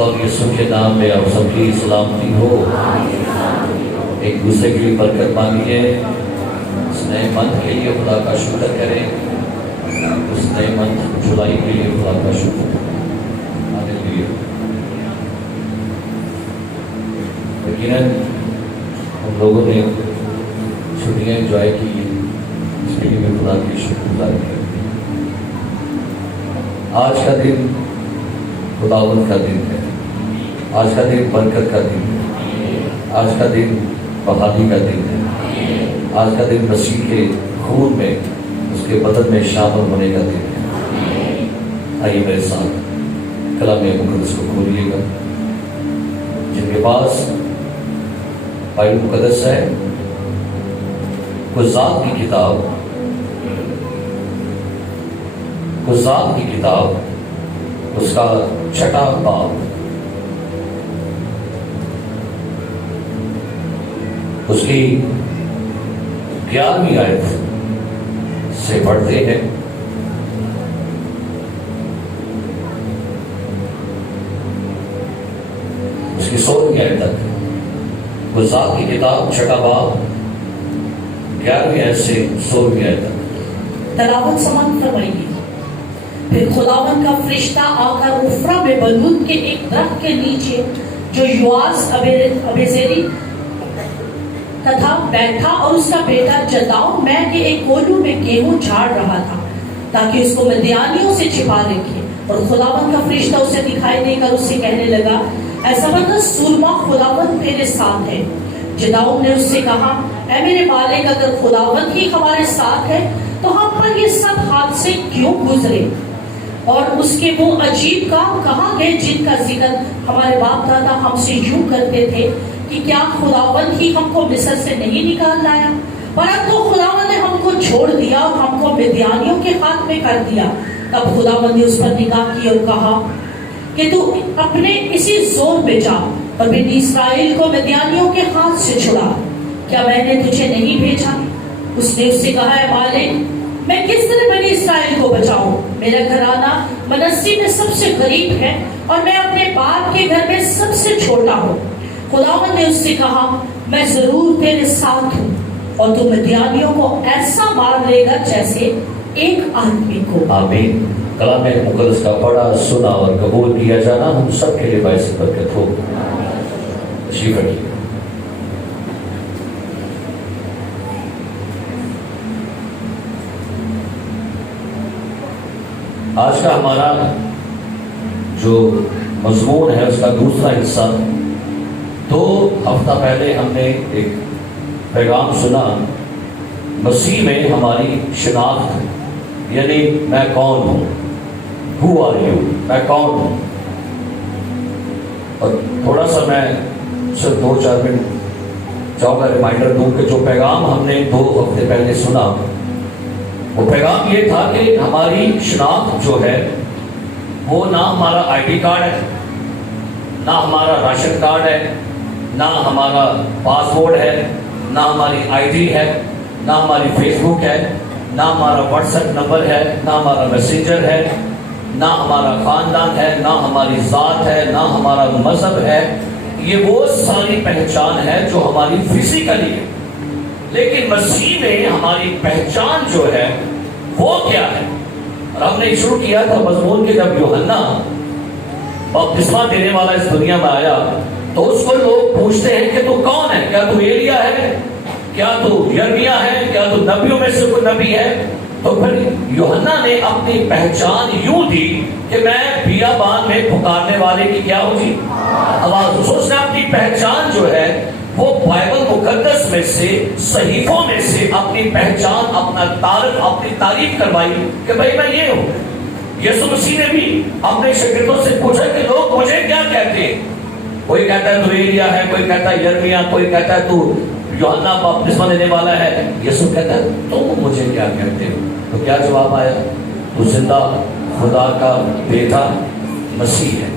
اور یسوع کے نام میں آپ سب کی سلامتی ہو. ایک دوسرے کے لیے برکت مانگیے. اس نئے منتھ کے لیے خدا کا شکر کریں. اس نئے منتھ جولائی کے لیے خدا کا شکر. یقیناً ہم لوگوں نے چھٹیاں انجوائے کی، اس کے لیے میں خدا کی شکر گزار کریں. آج کا دن خداوند کا دن ہے. آج کا دن برکت کا دن ہے. آج کا دن بحالی کا دن ہے. آج کا دن مسیح کے خون میں، اس کے بدن میں شامل ہونے کا دن ہے. آئیے میرے ساتھ کلام مقدس کو کھولیے گا. جن کے پاس بائبل مقدس ہے، قضات کی کتاب، قضات کی کتاب، اس کا 6واں باب، اس کی 11ویں آیت سے پڑھتے ہیں. اس کی 16ویں آیت تک. قضات کی کتاب 6واں باب 11ویں آیت سے 16ویں آیت تک. تلاوت سماعت فرمائیے. پھر خداوند کا فرشتہ آ کر عفرا میں بلود کے ایک درخت کے نیچے جو یواس ابیزری کا تھا بیٹھا، اور اس کا بیٹا جداؤ میں کے ایک کولو میں گیہوں جھاڑ رہا تھا تاکہ اس کو مدیانیوں سے چھپا رکھے. اور خداوند کا فرشتہ اسے دکھائی دے کر اس سے کہنے لگا، اے زبردست سورما، خداوند تیرے ساتھ ہے. جداؤ نے اس سے کہا، اے میرے مالک، اگر خداوند ہی ہمارے ساتھ ہے تو ہم پر یہ سب حادثے کیوں گزرے، اور اس کے وہ عجیب کام کہاں گئے جن کا ذکر ہمارے باپ دادا ہم سے یوں کرتے تھے کہ کیا خداوند ہی ہم کو مصر سے نہیں نکال لایا؟ پرنتو خداوند نے ہم کو چھوڑ دیا اور ہم کو مدیانیوں کے ہاتھ میں کر دیا. تب خداوند نے اس پر نگاہ کی اور کہا کہ تو اپنے اسی زور پہ جا اور بنی اسرائیل کو مدیانیوں کے ہاتھ سے چھڑا. کیا میں نے تجھے نہیں بھیجا؟ اس نے اس سے کہا، اے مالک، میں کس طرح بنی اسرائیل کو بچاؤں؟ میرا گھرانہ منسی میں سب سے غریب ہے اور میں اپنے باپ کے گھر میں سب سے چھوٹا ہوں. خداوند نے اس سے کہا، میں ضرور تیرے ساتھ ہوں اور تو مدیانیوں کو ایسا مار لے گا جیسے ایک آدمی کو. آمین. کلام مقدس کا پڑھا، سنا اور قبول کیا جانا ہم سب کے لیے باعث برکت ہو. تشریف رکھیے. آج کا ہمارا جو مضمون ہے اس کا دوسرا حصہ. 2 ہفتہ پہلے ہم نے ایک پیغام سنا، مسیح میں ہماری شناخت، یعنی میں کون ہوں. Who are you؟ میں کون ہوں. اور تھوڑا سا میں صرف 2-4 منٹ چاہوں گا ریمائنڈر دوں کہ جو پیغام ہم نے 2 ہفتے پہلے سنا، وہ پیغام یہ تھا کہ ہماری شناخت جو ہے وہ نہ ہمارا آئی ڈی کارڈ ہے، نہ ہمارا راشن کارڈ ہے، نہ ہمارا پاسپورٹ ہے، نہ ہماری آئی ڈی ہے، نہ ہماری فیس بک ہے، نہ ہمارا واٹس ایپ نمبر ہے، نہ ہمارا میسنجر ہے، نہ ہمارا خاندان ہے، نہ ہماری ذات ہے، نہ ہمارا مذہب ہے. یہ وہ ساری پہچان ہے جو ہماری فزیکلی ہے. لیکن مسیح میں ہماری پہچان جو ہے وہ کیا ہے؟ اور ہم نے شروع کیا تھا مضمون کہ جب یوحنا بپتسمہ دینے والا اس دنیا میں آیا تو اس کو لوگ پوچھتے ہیں کہ تو کون ہے؟ کیا تو ایلیا ہے؟ کیا تو یرمیا ہے؟ کیا تو نبیوں میں سے کوئی نبی ہے؟ تو پھر یوحنا نے اپنی پہچان یوں دی کہ میں بیابان میں پکارنے والے کی کیا ہوگی آواز. اس نے اپنی پہچان جو ہے وہ بائبل مقدس میں سے، صحیفوں میں سے اپنی پہچان، اپنا تعارف، اپنی تعریف کروائی کہ بھائی میں یہ ہوں. یسوع مسیح نے بھی اپنے شاگردوں سے پوچھا کہ لوگ مجھے کیا کہتے ہیں؟ کوئی کہتا ہے تو ایلیا ہے، کوئی کہتا ہے یرمیا، کوئی کہتا ہے تو یوحنا بپتسمہ دینے والا ہے. یسوع کہتا ہے تم مجھے کیا کہتے ہو؟ تو کیا جواب آیا؟ تو زندہ خدا کا بیٹا مسیح ہے.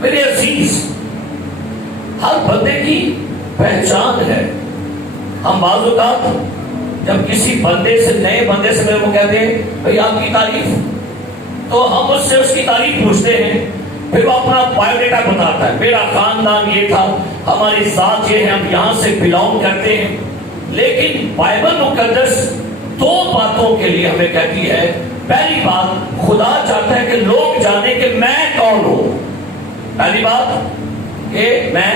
میرے عزیز، ہر بندے کی پہچان ہے. ہم بعض اوقات جب کسی بندے سے، نئے بندے سے میرے کو کہتے ہیں بھئی آپ کی تعریف، تو ہم اس سے اس کی تعریف پوچھتے ہیں پھر وہ اپنا بایو ڈیٹا بتاتا ہے، میرا خاندان یہ تھا، ہماری ذات یہ ہے، ہم یہاں سے بلانگ کرتے ہیں. لیکن بائبل مقدس دو باتوں کے لیے ہمیں کہتی ہے. پہلی بات، خدا چاہتا ہے کہ لوگ جانے کہ میں کون ہوں. پہلی بات کہ میں،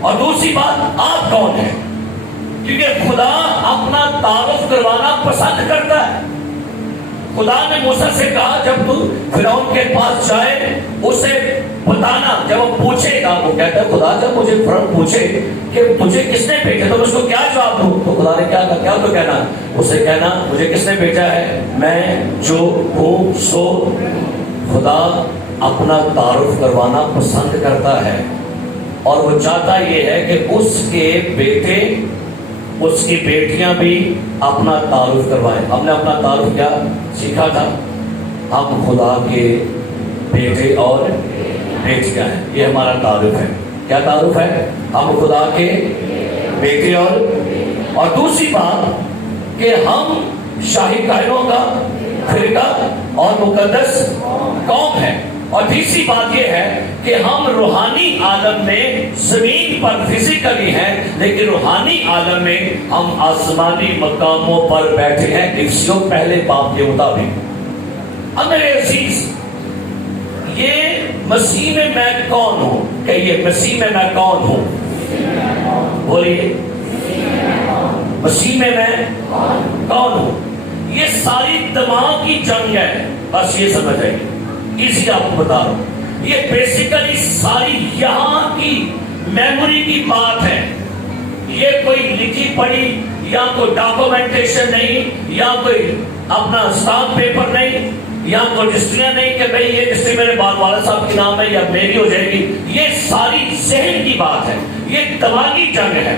اور دوسری بات آپ کون ہیں. کیونکہ خدا اپنا تعارف کروانا پسند کرتا ہے. خدا نے موسیٰ سے کہا جب تو فرعون کے پاس جائے اسے بتانا. جب وہ پوچھے گا، وہ کہتا ہے خدا جب مجھے فرعون پوچھے کہ تجھے کس نے بھیجا تو میں اس کو کیا جواب دوں. تو خدا نے کیا کہا، کیا تو کہنا، اسے کہنا مجھے کس نے بھیجا ہے، میں جو ہوں سو. خدا اپنا تعارف کروانا پسند کرتا ہے اور وہ چاہتا یہ ہے کہ اس کے بیٹے، اس کی بیٹیاں بھی اپنا تعارف کروائیں. ہم نے اپنا تعارف کیا سیکھا تھا، ہم خدا کے بیٹے اور بیٹیاں ہیں. یہ ہمارا تعارف ہے. کیا تعارف ہے؟ ہم خدا کے بیٹے اور دوسری بات کہ ہم شاہی قائدوں کا فرقہ اور مقدس قوم ہے. اور تیسری بات یہ ہے کہ ہم روحانی عالم میں زمین پر فزیکلی ہیں، لیکن روحانی عالم میں ہم آسمانی مقاموں پر بیٹھے ہیں. افسیوں پہلے باب کے مطابق. اب میرے عزیز، یہ مسیح میں میں کون ہوں؟ کہیے مسیح میں میں کون ہوں؟ بولیے مسیح میں میں کون ہوں؟ یہ ساری دماغ کی جنگ ہے. بس یہ سمجھ آئیے، اسی آپ کو بتا رہا ہوں. یہ بیسیکلی ساری یہاں کی میموری کی بات ہے. یہ کوئی لکھی پڑھی یا کوئی ڈاکومنٹیشن نہیں، یا کوئی اپنا اسٹامپ پیپر نہیں، یا کوئی رجسٹریاں نہیں کہ بھئی یہ رجسٹری میرے والد صاحب کے نام ہے یا میری ہو جائے گی. یہ ساری ذہن کی بات ہے، یہ دماغی جنگ ہے.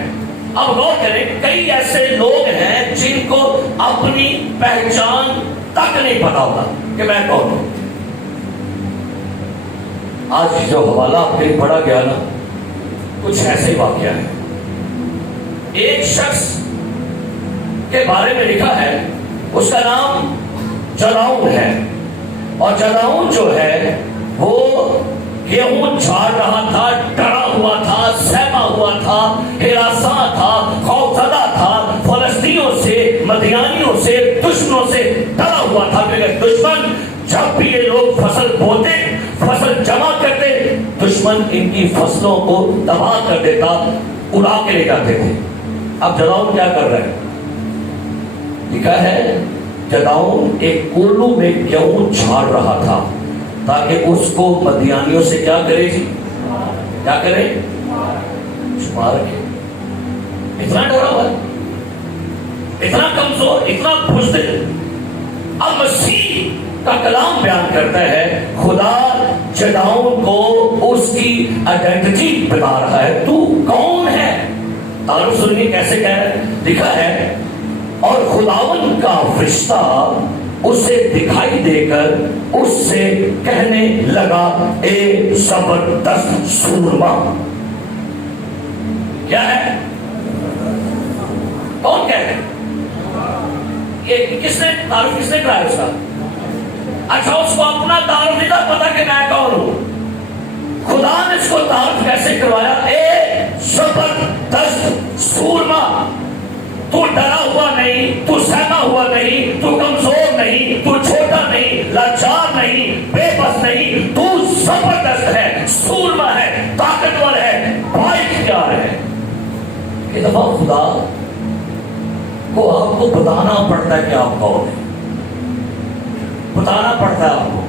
اب غور کریں، کئی ایسے لوگ ہیں جن کو اپنی پہچان تک نہیں پتا ہوتا کہ میں کون ہوں. آج جو حوالہ آپ کے پڑھا گیا نا، کچھ ایسے ہی واقعہ ہے. ایک شخص کے بارے میں لکھا ہے، اس کا نام جلاؤن ہے، اور جلاؤن جو ہے وہ گیہوں جھاڑ رہا تھا، ڈرا ہوا تھا، سہما ہوا تھا، ہراساں تھا، خوفزدہ تھا، فلسطینیوں سے، مدیانیوں سے، دشمنوں سے ڈرا ہوا تھا. کیونکہ دشمن جب بھی یہ لوگ فصل بوتے، فصل جمع کرتے، دشمن ان کی فصلوں کو تباہ کر دیتا، اڑا کے لے جاتے تھے. اب جلاؤن کیا کر رہے ہیں؟ لکھا ہے جلاؤن ایک کولو میں گیہوں جھاڑ رہا تھا تاکہ اس کو مدیانیوں سے کیا کرے جی، کیا کرے، چھپا رکھے. اتنا ڈرا ہوا ہے، اتنا کمزور، اتنا بزدل. اب مسیح کا کلام بیان کرتا ہے خدا جلاؤن کو اس کی آئیڈینٹی بتا رہا ہے. تو کون ہے؟ تعارف سنیے کیسے کہہ رہا ہے. لکھا ہے اور خداوند کا فرشتہ اسے دکھائی دے کر اس سے کہنے لگا، اے زبردست سورما. کیا ہے؟ کون کہہ رہے؟ یہ کس نے تعارف کس نے کرایا اس کا؟ اچھا، اس کو اپنا تعارف نہیں تھا پتا کہ میں کون ہوں. خدا نے اس کو تعارف کیسے کروایا؟ اے زبردست سورما. تو ڈرا ہوا نہیں، تو سہما ہوا نہیں، تو کمزور نہیں، تو چھوٹا نہیں، لاچار نہیں، بے بس نہیں، تو زبردست ہے، سورما ہے، طاقتور ہے، بااختیار ہے. ایک دفعہ خدا کو آپ کو بتانا پڑتا ہے کہ آپ کون ہیں. بتانا پڑتا ہے آپ کو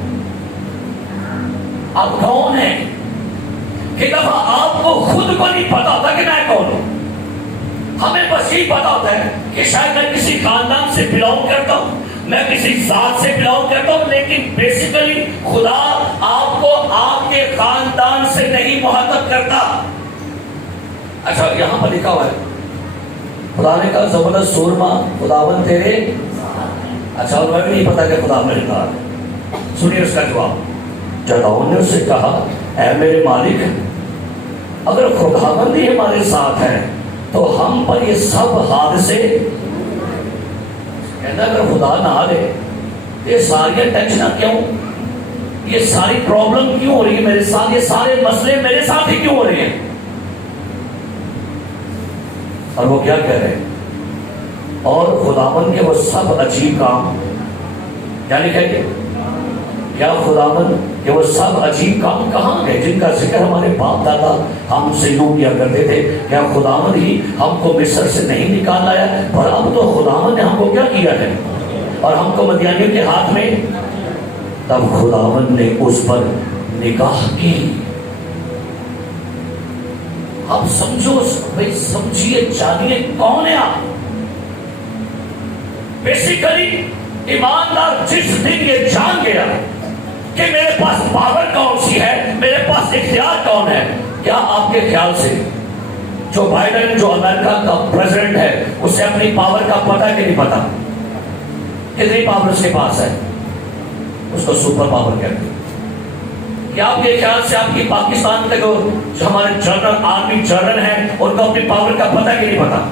آپ کون ہیں. ایک دفعہ آپ کو خود کو نہیں پتا ہوتا کہ میں کون ہوں. ہمیں بس یہی پتا ہوتا ہے کہ شاید میں کسی خاندان سے بلانگ کرتا ہوں، میں کسی ذات سے بلانگ کرتا ہوں، لیکن بیسیکلی خدا آپ کو آپ کے خاندان سے نہیں مخاطب کرتا. اچھا، یہاں پر لکھا ہوا ہے خدا نے کہا زبردست سورما خداوند تیرے. اچھا، اور میں بھی نہیں پتا کہ خدا نے کہا. سنیے اس کا جواب. جلاؤن نے اس سے کہا، اے میرے مالک، اگر خداوند ہی ہمارے ساتھ ہے تو ہم پر یہ سب حادثے، کہنا اگر خدا نہ آ دے یہ ساری ٹینشن کیوں؟ یہ ساری پرابلم کیوں ہو رہی ہے میرے ساتھ, یہ سارے مسئلے میرے ساتھ ہی کیوں ہو رہے ہیں؟ اور وہ کیا کہہ رہے ہیں؟ اور خداوند کے وہ سب عجیب کام, کیا لکھا ہے کیا خداوند کہ وہ سب عجیب کام کہاں گئے جن کا ذکر ہمارے باپ دادا ہم سے یوں کیا کرتے تھے؟ کیا خداوند ہی ہم کو مصر سے نہیں نکال لایا؟ پر اب تو خداوند نے ہم کو کیا کیا ہے اور ہم کو مدیانیوں کے ہاتھ میں. تب خداوند نے اس پر نگاہ کی. اب سمجھو بھائی, سمجھیے, جانیے کون ہے آپ. بیسیکلی ایماندار جس دن یہ جان گیا کہ میرے پاس پاور کون سی ہے, میرے پاس اختیار کون ہے. کیا آپ کے خیال سے جو بائیڈن جو امریکہ کا پریزیڈنٹ ہے اسے اپنی پاور کا پتہ کہ نہیں پتا؟ کتنی پاور اس کے پاس ہے؟ اس کو سپر پاور کہتے ہیں. کیا آپ کے خیال سے آپ کی پاکستان کے جو ہمارے جنرل آرمی جنرل ہیں ان کو اپنی پاور کا پتہ کہ نہیں پتا؟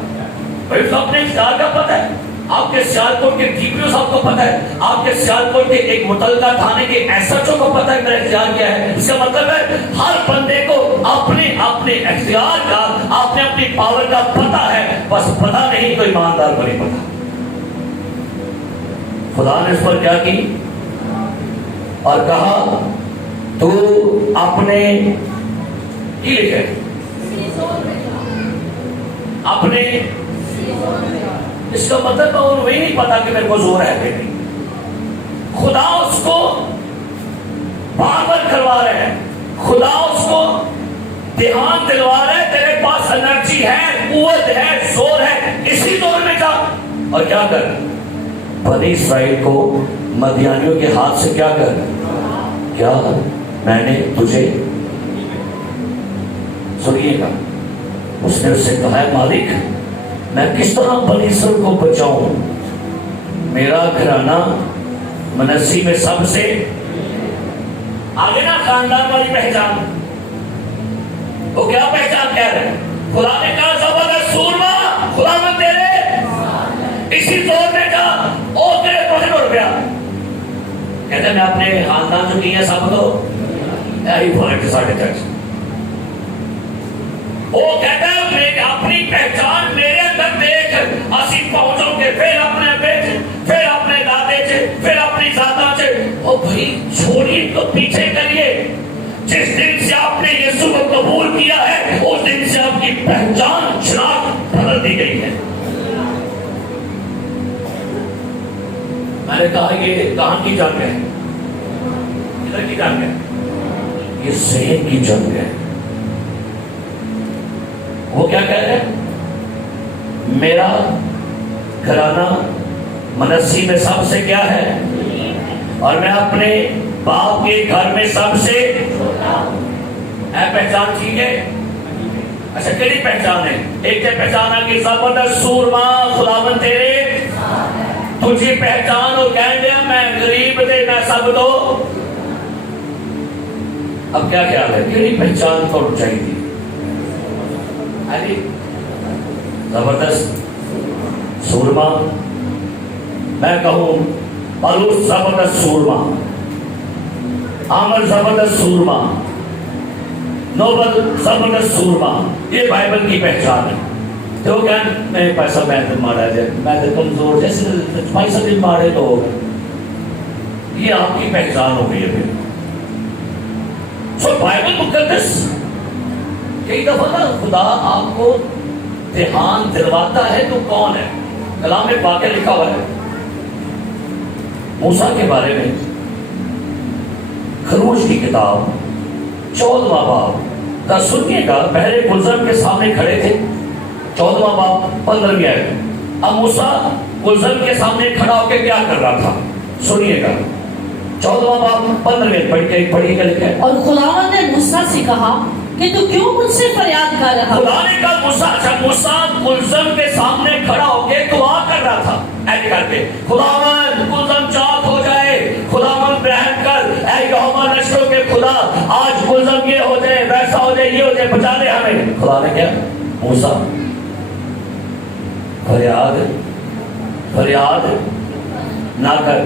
بھائی اس کو اپنے اختیار کا پتہ ہے. آپ کے سیالکوٹ کے ڈی پی او صاحب کو پتہ ہے, آپ کے سیالکوٹ کے ایک متعلقہ تھانے کے ایس ایچ او کو پتہ ہے میرا اختیار کیا ہے. اس کا مطلب ہے ہر بندے کو اپنے اختیار کا, اپنی پاور کا پتہ ہے, بس پتہ نہیں تو ایماندار کو نہیں پتہ. خدا نے اس پر کیا کی اور کہا تو اپنے کی لکھے اپنے, اس کا مطلب وہی نہیں پتا کہ میرے کو زور ہے کہ نہیں. خدا اس کو بار بار کروا رہے ہیں, خدا اس کو دھیان دلوا رہے ہیں تیرے پاس انرجی ہے, قوت ہے, زور ہے, اسی دور میں جا اور کیا کر. بنی اسرائیل کو مدیانیوں کے ہاتھ سے کیا کر. کیا میں نے تجھے, سنیے گا, اس نے اس سے کہا ہے مالک میں کس طرح بنی اسرائیل کو بچاؤں, میرا گھرانہ منسی میں سب سے آگے نا خاندان والی پہچان. وہ کیا پہچان کہہ رہے ہیں؟ خدا نے کہا زبردست سورما خدا میں تیرے اسی زور میں جا اور تیرے $200 کہتے ہیں میں اپنے خاندان جو کی ہے سب تو ساڑھے چرچ. وہ کہتا ہے اپنی پہچان میرے اندر دیکھ, اسی پہنچوں کے پھر اپنے بیٹے, پھر اپنے دادے سے, پھر اپنی زادہ سے. او بھائی چھوڑیے تو پیچھے کریے. جس دن سے آپ نے یسوع کو قبول کیا ہے اس دن سے آپ کی پہچان شناخت بدل دی گئی ہے. میں نے کہا یہ کہاں کی جنگ ہے؟ کدھر کی جنگ ہے؟ یہ ذہن کی جنگ ہے. وہ کیا کہہ رہے ہیں؟ میرا گھرانہ منسی میں سب سے کیا ہے اور میں اپنے باپ کے گھر میں سب سے ہے. پہچان چاہیے. اچھا کیڑی پہچان ہے؟ ایک پہچان ہے کہ زبردست سورما خداوند تیرے تجھے پہچان اور کہہ دیا میں غریب دے میں سب دو. اب کیا خیال ہے کیڑی پہچان کو چاہیے؟ زبردست سورما, میں کہوں پالوس زبردست سورما, عامر زبردست سورما, نوبل زبردست سورما, یہ بائبل کی پہچان ہے. تو کیا میں پیسہ میں مارا جائے, میں تو کمزور جیسے پیسہ دن مارے تو یہ آپ کی پہچان ہو گئی ہے. پھر سو بائبل مقدس کئی دفعہ نا خدا آپ کو دھیان دلواتا ہے تو کون ہے. کلام میں واقعہ لکھا ہوا ہے موسیٰ کے بارے میں, خروج کی کتاب 14واں باب کا سنیے گا. پہلے گلزم کے سامنے کھڑے تھے, 14واں باب 15ویں آیت. اب موسیٰ گلزم کے سامنے کھڑا ہو کے کیا کر رہا تھا سنیے گا. 14واں باب 15ویں پڑھیے گا لکھا ہے. اور خداوند نے موسیٰ سے کہا کہ تو کیوں مجھ سے فریاد کر رہا. خدا نے کہا موسیٰ گلزم کے سامنے کھڑا ہو کے دعا کر رہا تھا ایسے کر کے, خداوند گلزم چاک ہو جائے, خداوند رحم کر, اے یہوہ نشروں کے خدا آج گلزم یہ ہو جائے, ویسا ہو جائے, یہ ہو جائے, بچا دے ہمیں. خدا نے کیا موسیٰ فریاد نہ کر,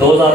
2000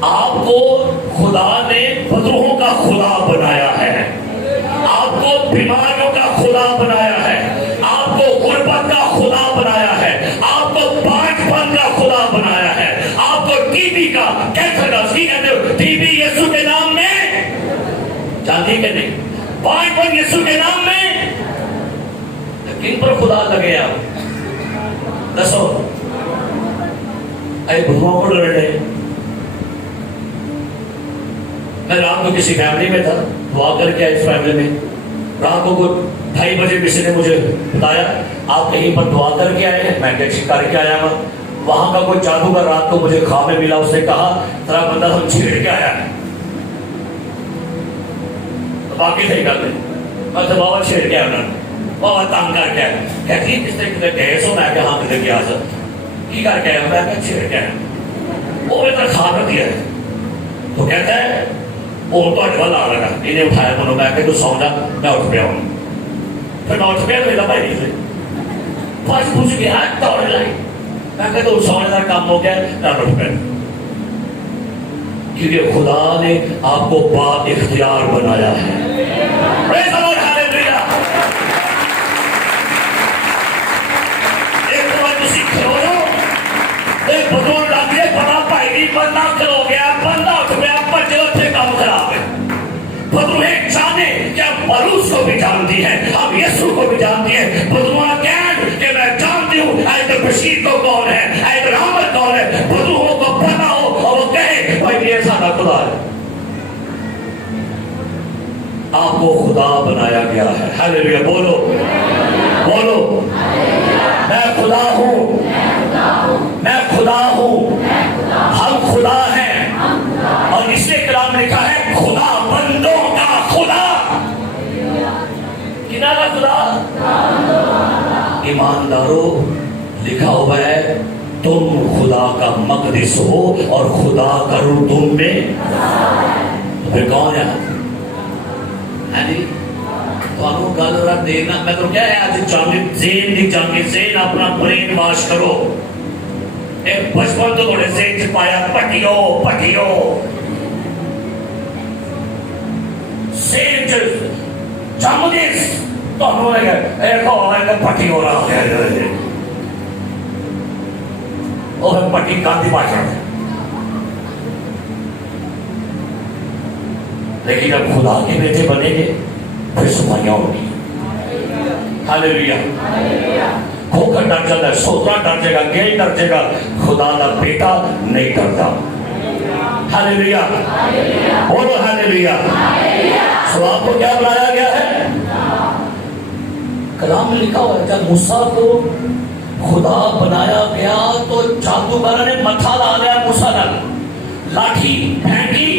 آپ کو خدا نے بدروہوں کا خدا بنایا ہے، آپ کو بیماریوں کا خدا بنایا ہے، آپ کو غربت کا خدا بنایا ہے، آپ کو پانچ پن کا خدا بنایا ہے، آپ کو ٹی بی کا کینسر کا ٹی بی یسوع کے نام میں جانتی کہ نہیں، پانچ پن یسوع کے نام میں کن پر خدا لگے آپ دسو اے بدروہوں کو لڑے۔ میں رات کو کسی فیملی میں تھا، دعا کر کے اس فیملی میں رات کو 2:30 بجے کسی نے مجھے بتایا آپ کہیں پر دعا کر کے آئے ہیں، میں ٹیکسی کر کے آیا ہوں، وہاں کا کوئی جادوگر رات کو مجھے خواب میں ملا، اس نے کہا تیرا بندہ ہم چھیڑ کے آیا ہے، باقی صحیح کر دیں میں تو بابا چھیڑ کے آیا بابا تانگ کر کے آیا، کہتی کس طرح کتنے گئے سو، میں کہ ہاں کتنے گیا سر کی کر کے آیا، میں کہ چھیڑ کے آیا، وہ میرے طرح خواب رکھ دیا ہے، تو کہتا ہے وہ تو اٹھوا لا لگا، انہیں اٹھایا منو، میں کہ تو سو جا، میں اٹھ پیا ہوں، پھر میں اٹھ پیا تو میرا بھائی نہیں سے پاس پوچھ گیا دوڑ لائی، میں کہ تو سونے کا کام ہو گیا، میں اٹھ پیا، کیونکہ خدا نے آپ کو با اختیار بنایا ہے۔ پریز دی لارڈ، ہاللیلویا۔ ایک بار کسی کھلو جاؤ، ایک بدون لاتی ہے بڑا بھائی نہیں، بندہ کھلو گیا، بندہ اٹھ گیا، بچے سے کام خراب ہے۔ بدروہیں جانے کہ ہم پلوس کو بھی جانتی ہے، ہم یسوع کو بھی جانتی ہے، بدروہاں کہن کہ میں جانتی ہوں ایت بشیر کو کون ہے، ایت رحمت کون ہے، بدروہوں کو پتا ہو اور وہ کہے بھائی یہ سارا خدا ہے۔ آپ کو خدا بنایا گیا ہے، ہاللیلویا، بولو بولو، میں خدا ہوں، میں خدا ہوں، ہم خدا ہیں، اور اس لیے کلام میں لکھا ہے خدا بندوں کا خدا، کنا کا خدا؟ ایمانداروں لکھا ہوا ہے تم خدا کا مقدس ہو اور خدا کا روح تم میں، پھر کون ہے؟ تو گل رہا دینا، میں تو کیا ہے آج چاہیے زین دی چاہیے زین اپنا برین واش کرو، ایک بچپن تو بڑے زین چپایا پٹیو پٹیو زین جم دیس تو انہوں نے کہا ایک پٹی ہو رہا ہے، وہ پٹی گاندھی باشا ہے، لیکن جب خدا کے بیٹے بنے گے پھر صفائیاں ہوگی، ہاللیلویا۔ کھوکھر ڈر جاتا ہے، سوترا ڈر جائے گا، گیل ڈر جائے گا، خدا کا بیٹا نہیں ڈرتا، ہاللیلویا، بولو ہاللیلویا۔ سو آپ کو کیا بنایا گیا ہے؟ کلام میں لکھا ہوا ہے جب موسیٰ کو خدا بنایا گیا تو جادوگر نے متھا لا لیا موسیٰ نے، لاٹھی پھینکی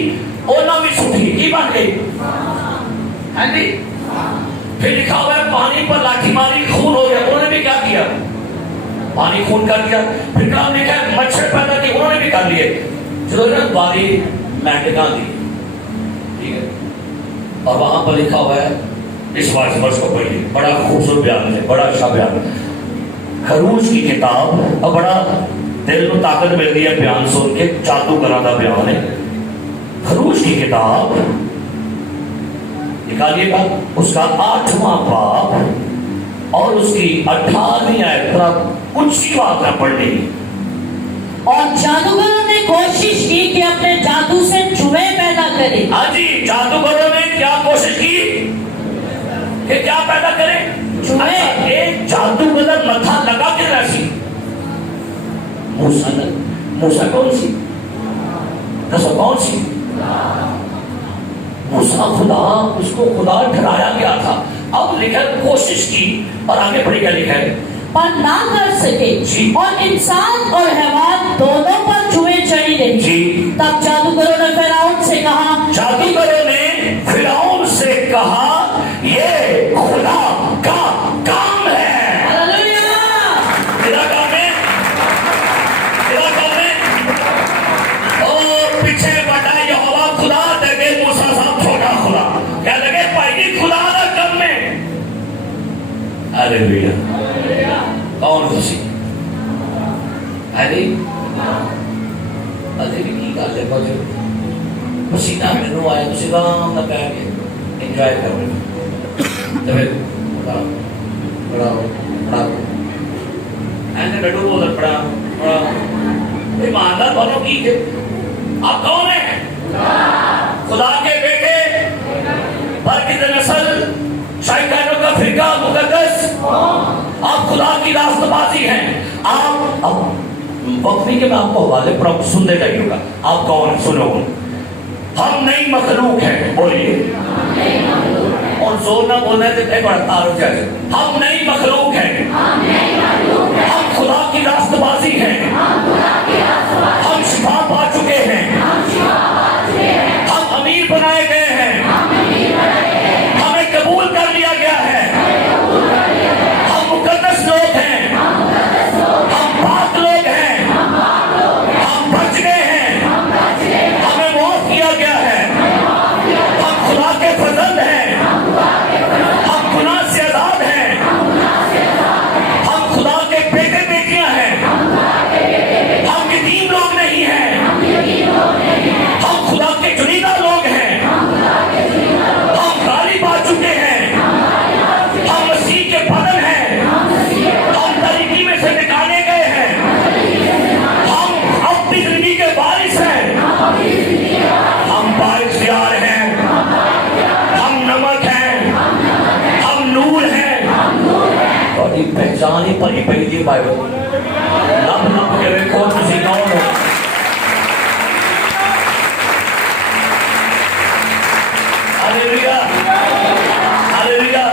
اونا بھی چھوٹی کی بن گئی، ہاں جی، پھر لکھا ہوا ہے پانی پر لاٹھی ماری خون ہو گیا، انہوں نے بھی کیا کیا؟ پانی خون کر دیا، پھر کلام لکھا ہے مچھر پیدا کی، انہوں نے بھی کر لیے، چلو نا باری مینڈکاں دی، ٹھیک ہے، اور وہاں پر لکھا ہوا ہے اس ورس کو پڑھیے، بڑا خوبصورت بیان ہے، بڑا اچھا بیان ہے، خروج کی کتاب، اور بڑا دل کو طاقت مل گئی ہے بیان سن کے، جادوگراں دا بیان ہے، خروج کی کتاب نکالیے گا اس کا 8واں باب اور اس کی 18ویں آیت پر اونچی بات نہ پڑھنی، اور جادوگروں نے کوشش کی کہ اپنے جادو سے چوہے پیدا کرے، ہاں جی، جادوگروں نے کیا کوشش کی کہ کیا پیدا کرے؟ چوہے۔ ایک جادوگر متھا لگا کے رسی، موسیٰ کون سی؟ دسو کون سی؟ موسیٰ خدا، اس کو خدا ڈرایا گیا تھا، اب لکھا کوشش کی، اور آگے پڑھی کیا لکھا ہے؟ پر نہ کر سکے، اور انسان اور حیوان دونوں پر چوہے چڑھی رہی، تب جادوگروں نے فرعون سے کہا، جادوگروں نے فرعون سے کہا یہ خدا کا کام ہے، تیرا کام ہے، تیرا کام ہے، اور پیچھے بڑھا یہوہ خدا لگے موسیٰ صاحب چھوٹا خدا، کیا لگے پہلی خدا کا کام ہے، ہاللیلویا۔ کون خوشی ہے؟ ابھی بھی کی گل ہے کچھ پسینہ مینوں آیا تسی آرام نہ پہ کے انجوائے کر رہے تو پھر پڑھاؤ ایسے ڈڈو بول پڑھا ایماندار بولو کی ہے آپ کون ہیں خدا کے بیٹے برکت نسل شائقینوں کا فرقہ مقدس آپ خدا کی راست بازی ہیں آپ وقت نہیں کہ میں آپ کو حوالے پر سنتے جائیے گا آپ کون ہیں سنو ہم نئی مخلوق ہیں بولیے اور زور نہ بولنے سے کئی بڑا تعارف جائے ہم نئی مخلوق ہیں ہم خدا کی راست بازی ہیں ہم شفا پا چکے ہیں ہم امیر بنائے گئے ہیں ہمیں قبول کر لیا گیا ہے ہم مقدس لوگ ہیں ہم پاک لوگ ہیں ہم بچ گئے ہیں ہمیں معاف کیا گیا ہے ہم خدا کے فرزند ہیں ہم گناہ سے آزاد ہیں ہم خدا کے بیٹے بیٹیاں ہیں ہم یتیم لوگ نہیں ہیں ہم خدا کے چنیدہ لوگ ہیں ہم غالب آ چکے ہیں ہم مسیح کے بدن ہیں ہم طریقی میں سے نکالے گئے ہیں ہم اپنی زندگی کے وارث ہیں ہم بااختیار ہیں ہم نمک ہیں ہم نور ہیں اور یہ پہچان ہی پری پئی دی بائبل نب نب کے دیکھو تسی کون ہو ہاللیلویا ہاللیلویا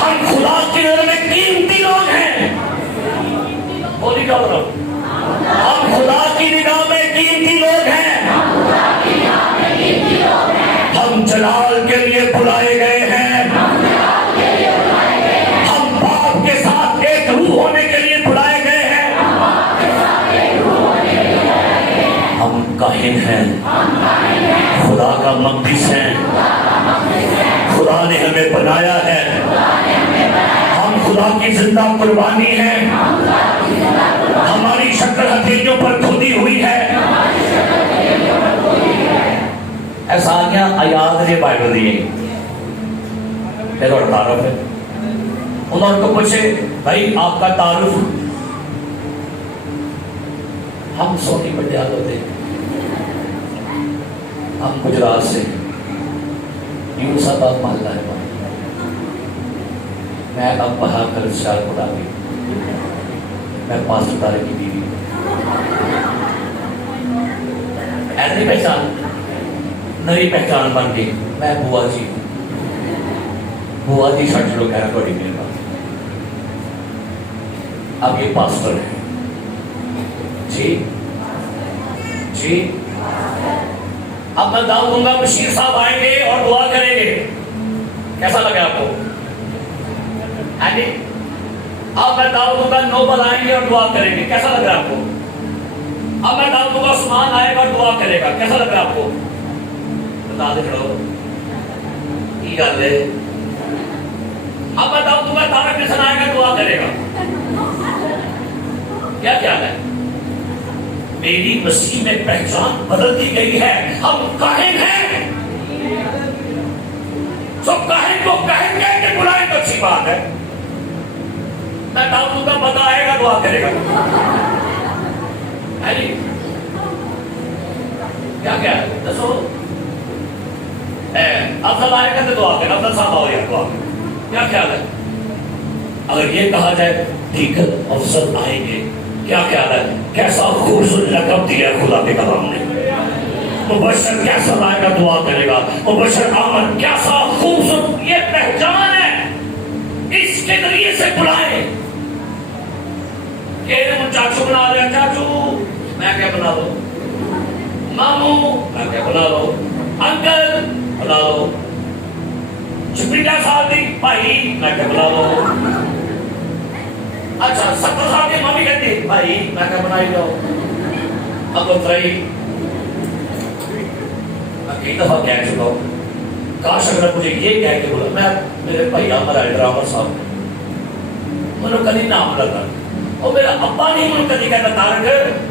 ہم خدا کی نظر میں قیمتی لوگ ہیں بولی کیا بولو ہم خدا کی نگاہ میں قیمتی لوگ ہیں ہم جلال کے لیے بلائے گئے ہیں ہم باپ کے ساتھ ایک روح ہونے کے لیے بلائے گئے ہیں ہم کاہن ہیں خدا کا مقدس ہیں خدا نے ہمیں بنایا ہے ہم خدا کی زندہ قربانی ہیں ہماری شکل ہتھیلیوں پر کھودی ہوئی ہے ایسانیاں آیات نے بائبل دیے اور تعارف ہے انہوں کو پوچھے بھائی آپ کا تعارف ہم سونی پٹیال ہوتے ہیں ہم گجرات سے یونسا باغ محلہ ہے میں اب بہا کر شار خدا کی میں پاسٹر طارق کی بیوی ایسی پہچان نئی پہچان بن گئی میں بوا جی چھٹ لو کہہ رہا بڑی میرے پاس اب یہ پاسٹر ہے جی جی اب میں دعوت دوں گا بشیر صاحب آئیں گے اور دعا کریں گے کیسا لگا آپ کو اب میں دعوت دوں گا نوبل آئیں گے اور دعا کریں گے کیسا لگ رہا آپ کو اب میں دعوت دوں گا عثمان آئے گا اور دعا کرے گا کیسا لگ رہا آپ کو بتا دے کھڑو کی گل ہے اب میں دعوت دوں گا طارق حسن آئے گا دعا کرے گا کیا خیال ہے میری مسیح میں پہچان بدل دی گئی ہے ہم کاہن ہیں سب کاہن کو کاہن کہہ کے بلائیں تو اچھی بات ہے میں دعوت کا پتہ آئے گا دعا کرے گا کیا کیا ہے دسو افضل آئے گا تو دعا کرے افضل صاحب آؤ یا دعا کرے کیا خیال ہے اگر یہ کہا جائے دیگر افضل آئیں گے کیا خیال ہے کیسا خوبصورت لقب دیا خدا کے کلام نے مبشر کیسا لائے گا دعا کرے گا مبشر آمد کیسا خوبصورت یہ پہچان ہے اس کے ذریعے سے بلائے کہ چاچو بنا لیا چاچو میں کیا بنا لو مامو میں کیا بنا لو انکل بنا لو چھپڑیا سال دی بھائی میں کیا بنا لو اچھا 70 سال کی مامی کہتی بھائی میں کیا بنائی لو اب تو ترائی میں کئی دفعہ کہہ چکا ہوں کاش اگر مجھے یہ کہہ کے بولا میں میرے بھائی ہمارا ڈرامر صاحب منو کدی نام لگا اور میرا ابا نہیں منو کدی کہتا تارک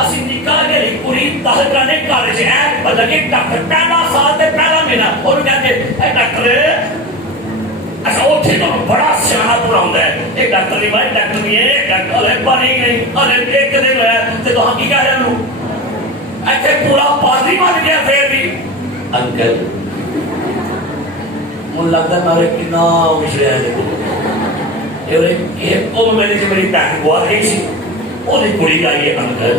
ਅਸੀਂ ਨਿਕਾਹ ਕੇ ਕੁੜੀ ਦਾਖਲ ਕਰਾਣੇ ਘਰ 'ਚ ਐ ਪਤਾ ਕਿ ਡਾਕਟਰ ਪਹਿਲਾ ਸਾਲ ਤੇ ਪਹਿਲਾ ਮਹੀਨਾ ਉਹਨੂੰ ਕਹਿੰਦੇ ਇਹ ਡਾਕਟਰ ਅੱਛਾ ਉੱਥੇ ਤਾਂ ਬੜਾ ਸਿਆਣਾ ਪੜਾਉਂਦਾ ਹੈ, ਇਹ ਡਾਕਟਰ ਦੀ ਵਾਈ ਡਾਕਟਰ ਦੀ ਇਹ ਡਾਕਟਰ ਹੈ ਪਾਣੀ ਗਈ ਅਰੇ ਇੱਕ ਦਿਨ ਹੋਇਆ ਤੇ ਤੁਹਾਂ ਕੀ ਕਹਿ ਰਹੇ ਨੂੰ ਇੱਥੇ ਪੂਰਾ ਪਾਦਰੀ ਬਣ ਗਿਆ ਫੇਰ ਵੀ ਅੰਕਲ ਮੈਨੂੰ ਲੱਗਦਾ ਮਾਰੇ ਕਿੰਨਾ ਵਿਛੜਿਆ ਹੈ ਇਹ ਉਹ ਮੇਰੇ ਚ ਮੇਰੀ ਭੈਣ ਗੁਆ ਗਈ ਸੀ, ਉਹਦੀ ਕੁੜੀ ਆਈ ਹੈ ਅੰਕਲ,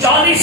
40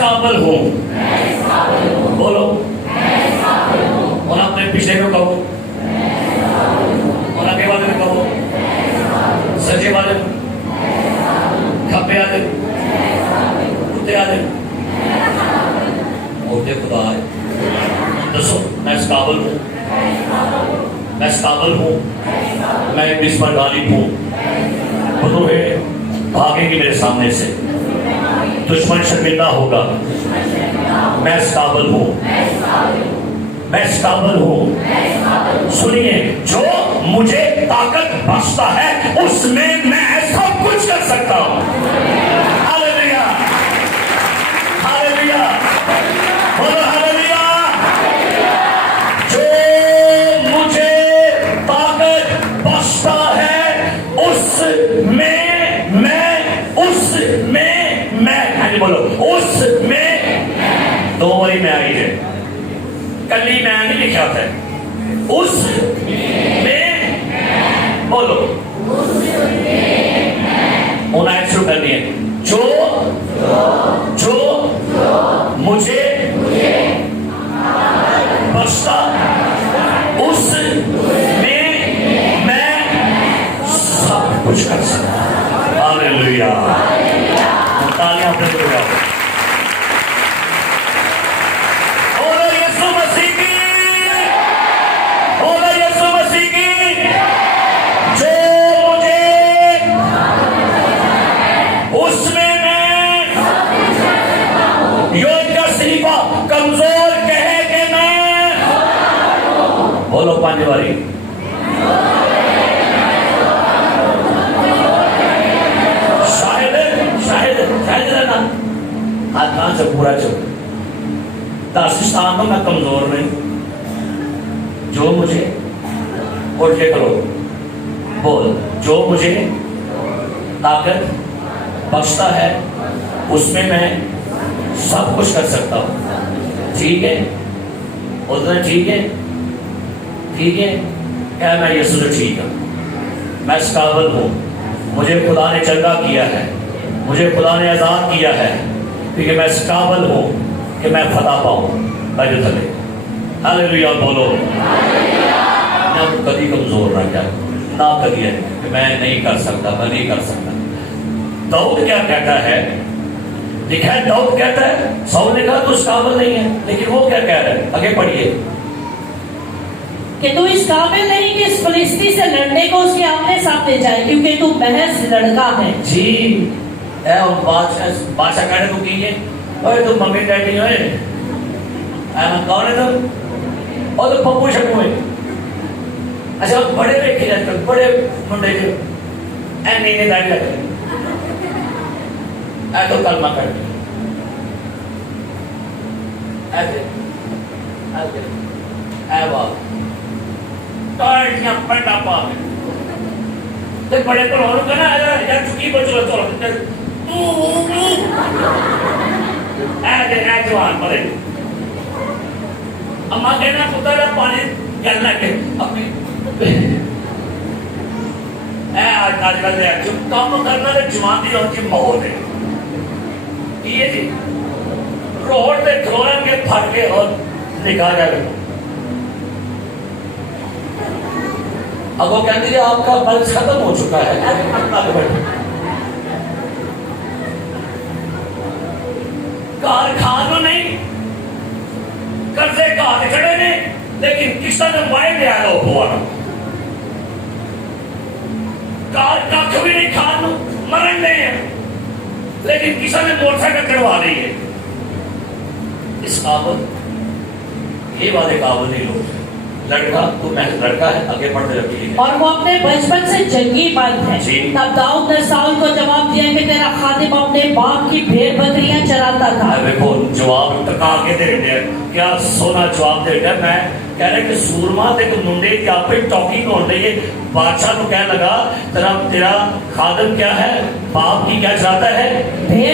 قابل ہوں. بولو. اور اپنے پیچھے کو کہو, اور آگے والے کو کہو, سجے والے کو, کھبے والے کو, کتے والے کو. ہوتے خدا ہے. دسو میں اس قابل ہوں, میں اس قابل ہوں, میں اس پر غالب ہوں. بدو ہے بھاگے گی میرے سامنے سے, دشمن شرمندہ ہوگا. میں اس قابل ہوں, میں اس قابل ہوں. سنیے, جو مجھے طاقت بخشتا ہے اس میں میں سب کچھ کر سکتا ہوں. ہاللیلویا, ہاللیلویا, بولو ہاللیلویا. جو مجھے طاقت بخشتا ہے اس میں بولو, اس میں دو باری میں آئی ہے, کلی میں نہیں لکھا تھا. اس میں بولو, انہیں شروع کرنی ہے. جو مجھے بخشتا اس میں میں سب کچھ کر سکتا. ہاللیلویا. تالیاں پہ دو جاؤ. بولو یسوع مسیح کی, بولو یسوع مسیح کی. جو مجھے اس میں یوم کا صحیفہ کمزور کہے کہ میں بولو پانچ باری. ہاتھ کہاں سے پورا چل داستان میں کمزور نہیں. جو مجھے اٹھ کے کرو, بول, جو مجھے طاقت بخشتا ہے اس میں میں سب کچھ کر سکتا ہوں. ٹھیک ہے, اتنا ٹھیک ہے, ٹھیک ہے. کیا میں یسوع سے ٹھیک ہوں, میں اس قابل ہوں. مجھے خدا نے چنگا کیا ہے, مجھے خدا نے آزاد کیا ہے, کیونکہ میں اس قابل ہوں کہ میں فتح پاؤں. میرے تھلے ہاللیلویا بولو. نہ کبھی کمزور نہ کیا, نہ کبھی ہے کہ میں نہیں کر سکتا, میں نہیں کر سکتا. داؤد کیا کہتا ہے, لکھا ہے داؤد کہتا ہے, ساؤل نے کہا تو اس قابل نہیں ہے, لیکن وہ کیا کہہ رہا ہے, آگے پڑھیے. کہ تو اس قابل نہیں کہ اس فلسطی سے لڑنے کو اس کے آمنے سامنے جائے, کیونکہ تو محض لڑکا ہے. جی اے بادشاہ کہنے تو کیجیے, اوے تم ممی ڈیڈی ہوئے, کون ہے تم, اور تو پپو شپو ہے. اچھا بڑے دیکھے جاتے ہیں, بڑے منڈے جو اے نہیں داڑھی رکھتے, اے تو کلمہ کرتے, اے بات ٹائٹیاں پنڈا پا کے بڑے تو ہو گا نا, یار چکی بچو جوان مرے. اما کہنا پتر پانی گلنا کے اپنی آج کل کام کرنا جوان کی اور کی ماحول ہے. یہ جی روڈ سے کھلونا کے پھٹ کے اور لکھا جائے. اب وہ کہتے ہیں آپ کا بلس ختم ہو چکا ہے. کارخانوں نہیں قرضے کھاتے کھڑے نے, لیکن کسا نے مائیں لیا لو ہوا کار کھ بھی نہیں کھان مرن نہیں ہے, لیکن کسا نے موٹر سائیکل کڑوا دی ہے. اس قابل یہ والے قابل نہیں لوگ. لڑکا تو محض لڑکا ہے, آگے پڑھتے رکھیے. اور وہ اپنے بچپن سے جنگی مرد ہے. تب داؤد نے ساؤل کو جواب دیا کہ تیرا خادم اپنے باپ کی بھیڑ بکریاں چراتا تھا. دیکھو جواب ٹکا کے دے دیا, کیا سونا جواب دے دیا, میں کہہ رہے کہ سورما تے منڈے کی آپ ٹاکنگ ہو رہی ہے. بادشاہ کو کہنے لگا تیرا خادم کیا ہے, باپ کی کیا چاہتا ہے.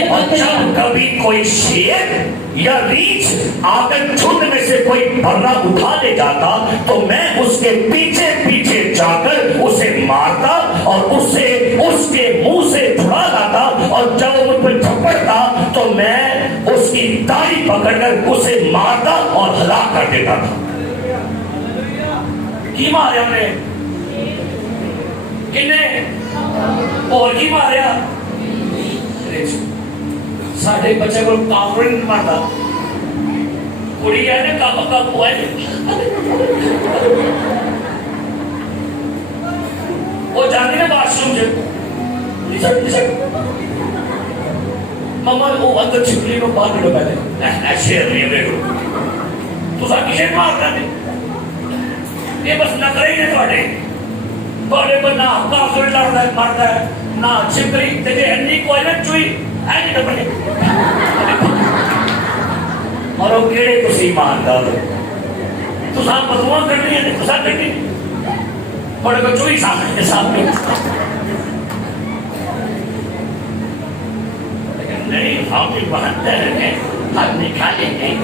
اور جب کبھی کوئی شیر یا ریچھ آ کر جھنڈ میں سے کوئی بھرنا اٹھا لے جاتا تو میں اس کے پیچھے پیچھے جا کر اسے مارتا اور اسے اس کے منہ سے چھڑا لاتا, اور جب وہ مجھ پر جھپٹتا تو میں اس کی داڑھی پکڑ کر اسے مارتا اور ہلاک کر دیتا تھا. کی مارے ہم نے کنے اور کی ماریا ساڑھے بچے کو کافر نہیں مارتا. کڑی ہے نے کافا کافا ہوا ہے وہ جاندی نے باش روم جے ماما وہ اندر چھپلی کو باہر لو پہلے شیر نہیں بیٹھو تو سا کسی مارتا نہیں. یہ بس نکرے ہی نے توڑے پر نہ کافر لڑتا ہے مارتا ہے نہ چھپری تجھے ہنی کو اینا چوئی اینی نہ اور وہ کیڑے تو سی مانتا تو ساں بدوان کرنی ہے تو ساں کرنی بڑے کو چوئی سامنے سامنے لیکن نہیں ہم بھی بہنتے رہے ہم نکالیں گے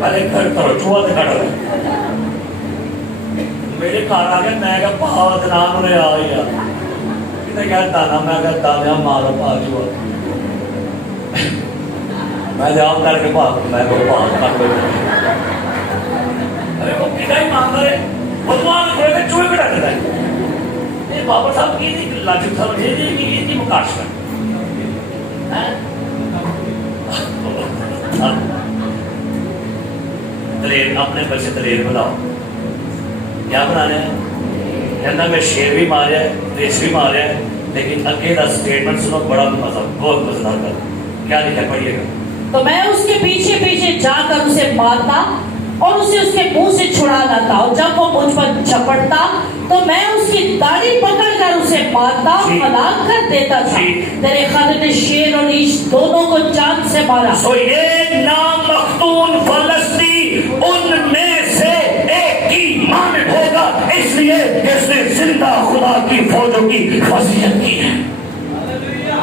پہلے گھر کرو چوہ دکھا رہے میرے گھر آ گیا میں کہا بہت نام انہیں آ گیا کہتے کہتا نا میں کہتا دیا مارا پا چوہ میں جواب کر کے بھاگ میں کو بھاگ کر کے ارے وہ کتا ہی مانگ رہے بدوان کھڑے کے چوہے پہ ڈالتا ہے. میرے بابا صاحب کی نہیں لاجک سمجھے نہیں کہ یہ نہیں مکاش کر دلیر اپنے بچے دلیر بناؤ. کیا بنانے ہیں کہنا میں شیر بھی ماریا ہے ریس بھی ماریا ہے لیکن اگے دا سٹیٹمنٹ سنو بڑا مزہ بہت مزیدار کر کیا لکھا پڑھیے گا. تو میں اس کے پیچھے پیچھے جا کر اسے مارتا اور اسے اس کے منہ سے چھڑا لاتا, اور جب وہ مجھ پر جھپٹتا تو میں اس کی داڑھی پکڑ کر اسے مارتا اور ہلاک کر دیتا تھا. تیرے خادم نے شیر اور ریچھ دونوں کو جان سے مارا. سو یہ نام مختون فلسطی ان میں سے ایک کی مانند ہوگا اس لیے کہ اس نے زندہ خدا کی فوجوں کی وصیت کی ہے.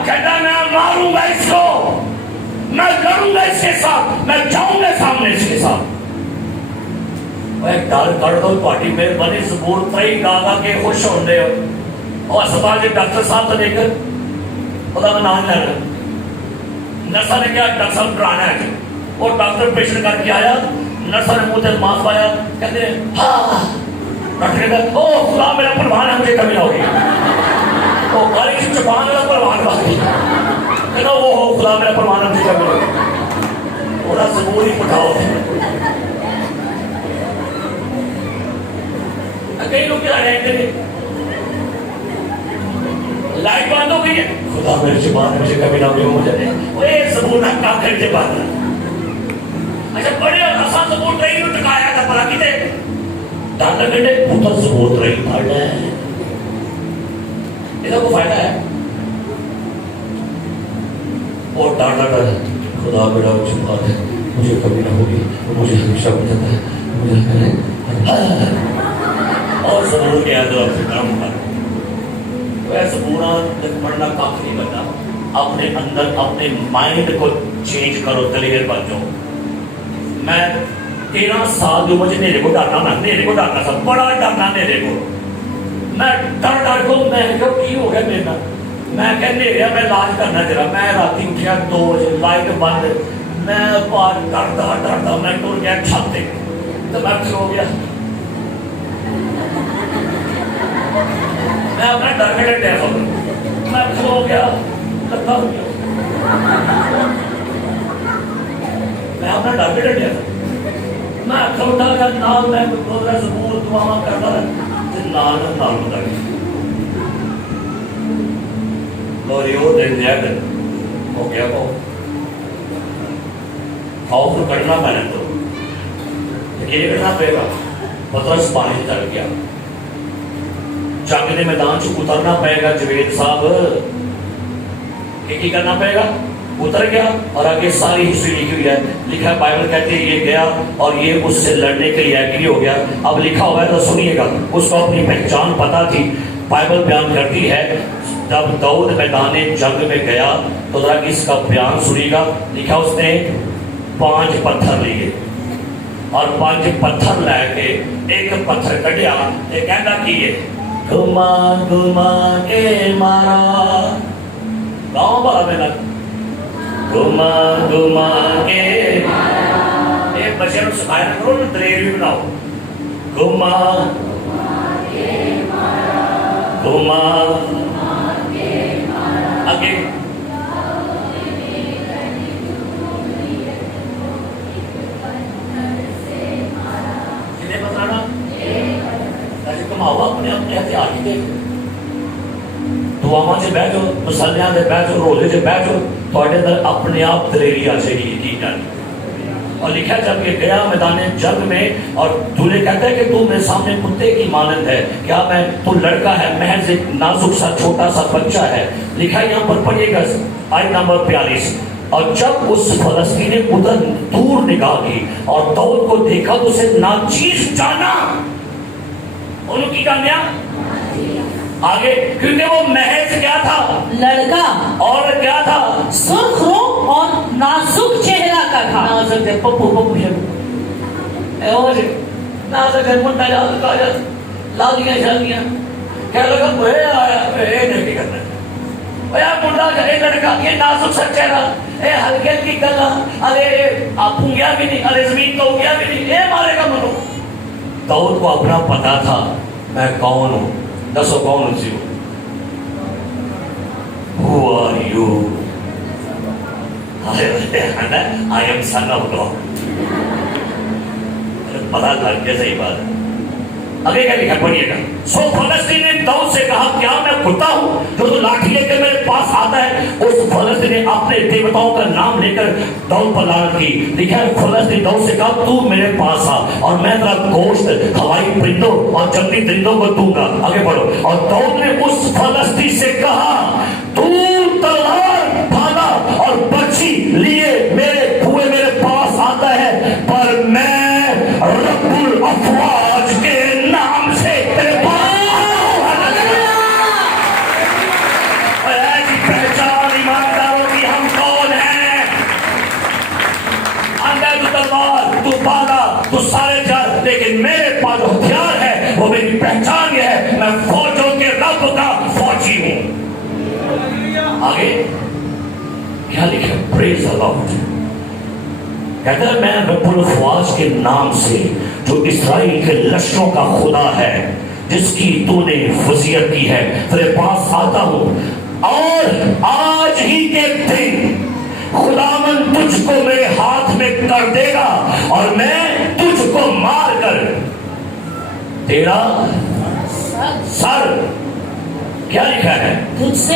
کہتا میں ماروں گا اس کو, میں لڑوں گا اس کے ساتھ, میں جاؤں گا سامنے اس کے ساتھ. وہ ایک ڈال کر دو پارٹی میں بنی زبور تری گاگا کے خوش ہوندے ہو اور اسپتال کے ڈاکٹر صاحب کو دیکھ کر خدا میں نام لینا نرسا نے کیا ڈاکٹر صاحب ڈرانا ہے اور ڈاکٹر پیشنٹ کر کے آیا نرسا نے منہ سے ماسک پایا کہتے ہیں ہاں ڈاکٹر نے کہا او خدا میرا پروان ہے مجھے کبھی نہ ہوگی وہ گالی کی چپان والا پروان باقی کہنا وہ ہو خدا میرا پروان ہے مجھے کبھی نہ ہوگی تھوڑا زبور ہی اٹھاؤ. کئی لوگ کیا رہے ہیں لائٹ بند ہو گئی ہے خدا میرے زبان مجھے کبھی نہ ہوگی مجھے وہ ایک زبور نہ کام کر کے بات. اچھا بڑے آسان زبور رہی تو ٹکایا تھا پڑا کتے ڈاکٹر کہتے پوتر زبور رہی پڑھ رہے ہیں یہ کو فائدہ ہے. اور ڈاکٹر خدا میرا زبان ہے مجھے کبھی نہ ہوگی مجھے ہمیشہ بتاتا ہے مجھے اور زبور کے اندر کام کر وہ زبوراں پڑھنا کافی نہیں بننا. اپنے اندر اپنے مائنڈ کو چینج کرو دلیر بن جاؤ. میں 13 سال جو مجھے میرے کو ڈرنا میں میرے کو ڈرنا سب بڑا ڈرنا میرے کو میں ڈر ڈر کو میں کہو کی ہو گیا میرا میں کہنے رہا میں علاج کرنا تیرا میں راتی اٹھیا 2 بجے لائٹ بند میں باہر ڈرتا ڈرتا میں ٹر گیا چھت تے تو میں کھلو گیا میں اپنا ڈر کے ڈر گیا میں کھلو گیا لگا ہو گیا میں اپنا ڈر کے ڈر گیا میں اٹھا گیا نال میں دوسرا زبور دعا کرتا رہا نال نال ہوتا گیا اور یہ دن دیا دن ہو گیا کو خوف کٹنا میں نے تو یہ کرنا پڑے گا پترس پانی تر گیا جنگ کے میدان چ اترنا پڑے گا جوید صاحب کی کرنا پڑے گا اتر گیا اور آگے ساری ہسٹری لکھی ہوئی ہے. لکھا ہے بائبل کہتی ہے یہ گیا اور یہ اس سے لڑنے کے لیے ایگری ہو گیا. اب لکھا ہوا ہے تو سنیے گا, اس کو اپنی پہچان پتا تھی. بائبل بیان کرتی ہے جب داؤد میدان جنگ میں گیا تو ذرا اس کا بیان سنیے گا. لکھا اس نے 5 پتھر لیے اور 5 پتھر لے کے ایک پتھر کٹیا, یہ کہنا کہ یہ گھما گھما کے مارا گاؤں والا میں گھما گھما کے یہ بچے کو سکھایا نہ کرو نا, دلیری بناؤ. گھما گھما آگے کتنے بتانا ایسے کماؤ اپنے اپنے ہتھیار کی دیکھ دعاواں سے بیٹھ جاؤ, مسلیاں سے بیٹھ جاؤ, روزے سے بیٹھ جاؤ, تھوڑے اندر اپنے آپ دلیری آ جائے گی یقین جانی. اور لکھا جب یہ گیا میدان جنگ میں اور دولہے کہتا ہے کہ تو میرے سامنے کتے کی مانند ہے, کیا میں تو لڑکا ہے, محض ایک نازک سا چھوٹا سا بچہ ہے. لکھا یہاں پر پڑھیے گا آیت نمبر 42. اور جب اس فلسطینی نے ادھر دور نگاہ کی اور داؤد کو دیکھا تو اسے ناچیز جانا. انہوں کی جانیا آگے, کیونکہ وہ محض کیا تھا, لڑکا, اور کیا تھا, سرخ رو اور نازک چہرہ کا تھا. نازک ہے پپو پپو نازک ہے منڈا یاد کا لادیاں شادیاں کیا لگا اے آیا اے نہیں کرنا اے منڈا اے لڑکا یہ نازک سا چہرہ اے ہلکے کی گلا ارے آپ گیا بھی نہیں, ارے زمین تو گیا بھی نہیں, اے مارے گا منو. داؤد کو اپنا پتا تھا میں کون ہوں. دسو کون سی ہو, who are you? I am son of God. پتا لگ گیا صحیح بات ہے. آگے کیا لکھا پڑھیے گا. سو فلسطین نے داؤد سے کہا کیا میں کتا ہوں جو تو لاٹھی لے کر میرے پاس آتا ہے. اس فلسطین نے اپنے دیوتاؤں کا نام لے کر داؤد پر لعنت کی. لکھا ہے فلسطین داؤد سے کہا تو میرے پاس آ اور میں تیرا گوشت ہوائی پرندوں اور جنگلی درندوں کو دوں گا. آگے بڑھو. اور داؤد نے اس فلسطین سے کہا تو تلوار بھالا اور برچھی لیے میرے کنویں میرے پاس آتا ہے, پر میں رب الافواج کے نام سے تیرے پاس پہچان ایمانداروں کی ہم کون ہیں. اندر تو تلوار, تو بالا, تو سارے جل, لیکن میرے پاس ہتھیار ہے, وہ میری پہچان یہ ہے, میں فوجوں کے رب کا فوجی ہوں. آگے کیا لکھا, پریز دی لارڈ. کہتا ہے میں رب الافواج کے نام سے جو اسرائیل کے لشکروں کا خدا ہے جس کی تو نے وصیت کی ہے تیرے پاس آتا ہوں, اور آج ہی کے دن خداوند تجھ کو میرے ہاتھ میں کر دے گا اور میں تجھ کو مار کر تیرا سر کیا لکھا ہے تجھ سے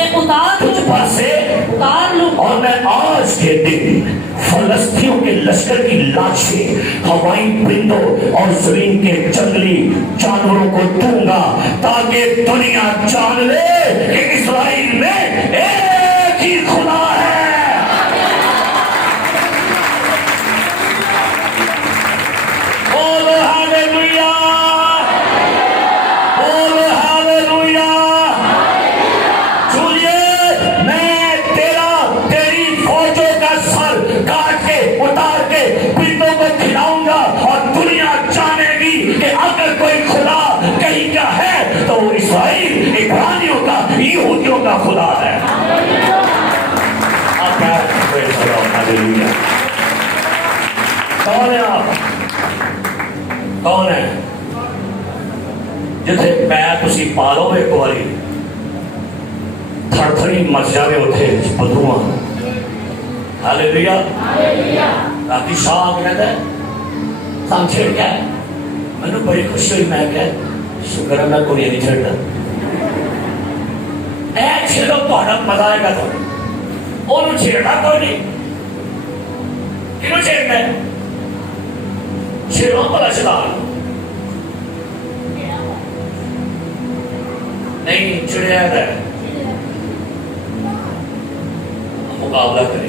تجھ پر سے اتار لوں. اور میں آج کے دن فلسطینیوں کے لشکر کی لاشیں ہوائی پرندوں اور زمین کے جنگلی جانوروں کو دوں گا تاکہ دنیا جان لے کہ اسرائیل میں ایک ہی خدا ہے. بولو ہاللیلویا, بولو ہاللیلویا. کا خدا ہے. کون ہے آپ, کون ہے جتنے پیر تسی پالو ایک باری تھڑ تھڑی مچ جاوے اٹھے بدرواں. ہاللیلویا. راتی شاہ کہتا ہے سام چھیڑ گیا ہے, میں نے بڑی خوشی ہوئی, میں کہ شکر ہے میں کوئی نہیں چھیڑتا. اے چھیڑو تو ہڑپ مزہ آئے گا, تو انہوں چھیڑنا کوئی نہیں. کنوں چھیڑنا ہے, چھیڑو بلا چلا نہیں, چھڑیا ہے مقابلہ کرے.